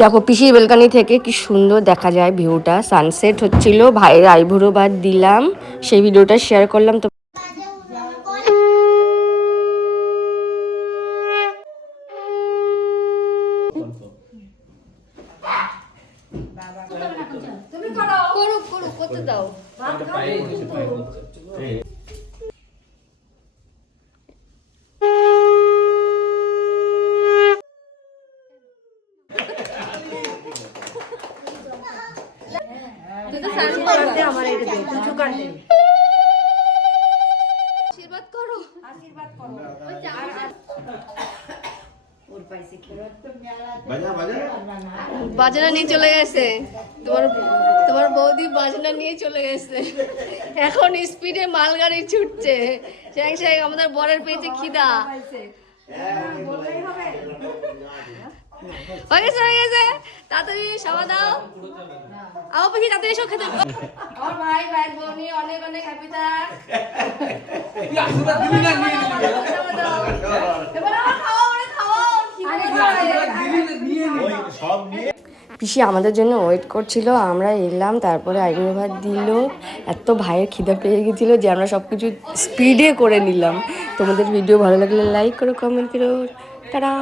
দেখো পিসির বেলকানি থেকে কি সুন্দর দেখা যায় ভিউটা, সানসেট হচ্ছিল, ভাইয়ের আইবুড়ো ভাত দিলাম, সেই ভিডিওটা শেয়ার করলাম। তো করতে দাও। বাজনা নিয়ে চলে গেছে তোমার তোমার বৌদি, বাজনা নিয়ে চলে গেছে। এখন স্পিডে মালগাড়ি ছুটছে। শ্যাং শ্যাং আমাদের বরের পেয়েছে খিদা। হয়ে গেছে হয়ে গেছে, তাড়াতাড়ি সাবা দাও। আমার পেছি তাড়াতাড়ি এসব খেতে। আমার ভাই ভাই বোনি অনেক অনেক হ্যাপি থাক। পিসি আমাদের জন্য ওয়েট করছিল, আমরা এলাম, তারপরে আইবুড়ো ভাত দিল। এত ভাইয়ের খিদা পেয়ে গেছিলো যে আমরা সব কিছু স্পিডে করে নিলাম। তোমাদের ভিডিও ভালো লাগলে লাইক করো, কমেন্ট করো, টাটা।